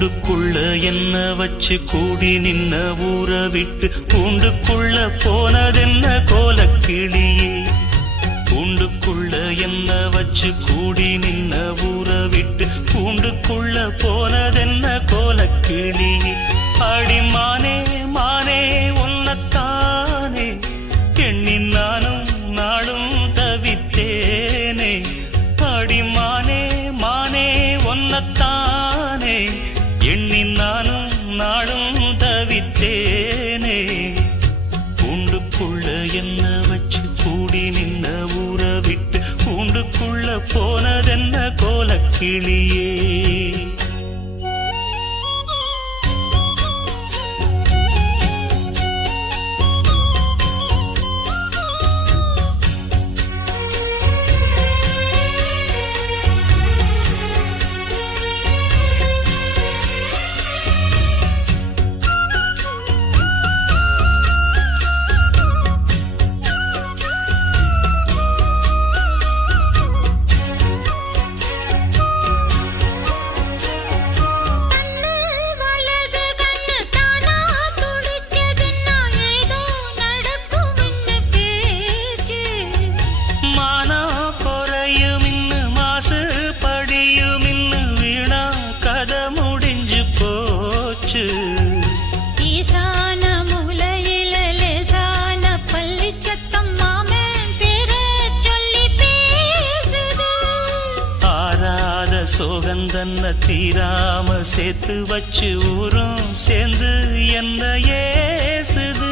கூண்டுக்குள்ள என்ன வச்சு கூடி நின்ன ஊற விட்டு கூண்டுக்குள்ள போனதென்ன கோலக்கிளியே. கூண்டுக்குள்ள என்ன வச்சு கூடி நின்ன ஊற விட்டு கூண்டுக்குள்ள போனதென்ன கோலக்கிளியே. அடிமானே மானே உன்னத்தானே எண்ணி நானும் நாளும் தவித்தேனே. அடிமானே மானே உன்னத்தானே எண்ணி நானும் நாளும் தவித்தேனே. கூண்டுக்குள்ள என்ன வச்சு கூடி நின்ன ஊற விட்டு கூண்டுக்குள்ள போனதென்ன கோலக்கிளியே. சோகந்தன்ன தீராம சேர்த்து வச்சு ஊரும் சேர்ந்து என்ன ஏசுது.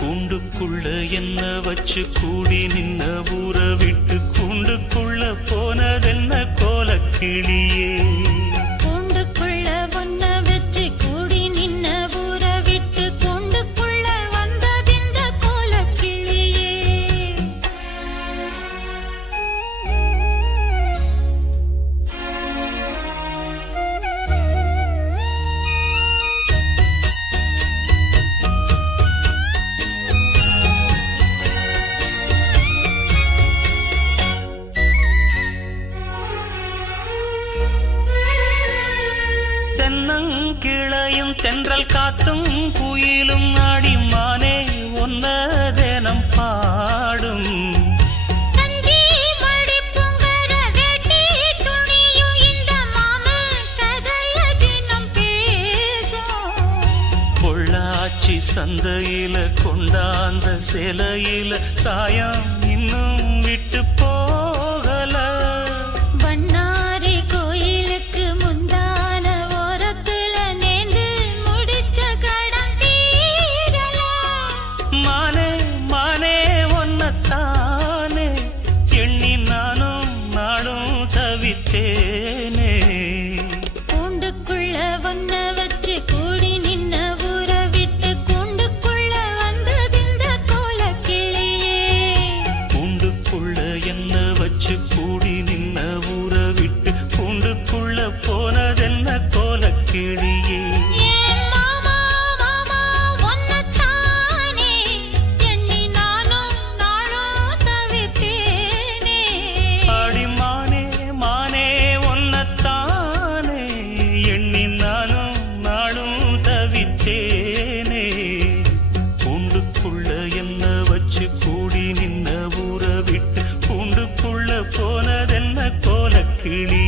கூண்டுக்குள்ள என்ன வச்சு கூடி நின்ன ஊற விட்டு கூண்டுக்குள்ள போனதென்ன கோலக்கிளியே. தென்னங்கிளையும் தென்றல் காத்தும் குயிலும் ஆடிமானே ஒன்னதேனம் பாடும். பொள்ளாச்சி சந்தையில கொண்டாந்த சிலையில சாயம் இன்னும் விட்டு போகல. கூண்டுக்குள்ள ஒன்ன வச்சு கூடி நின்ன ஊற விட்டு கூண்டுக்குள்ள வந்ததிந்த கோலக்கிளியே. கூண்டுக்குள்ள என்ன வச்சு கூடி நின்ன ஊற விட்டு கூண்டுக்குள்ள போனதென்ன கோலக்கிளியே. கூண்டுக்குள்ள என்ன வச்சு கூடி நின்ன ஊற விட்டு கூண்டுக்குள்ள போனதென்ன கோலக்கிளி.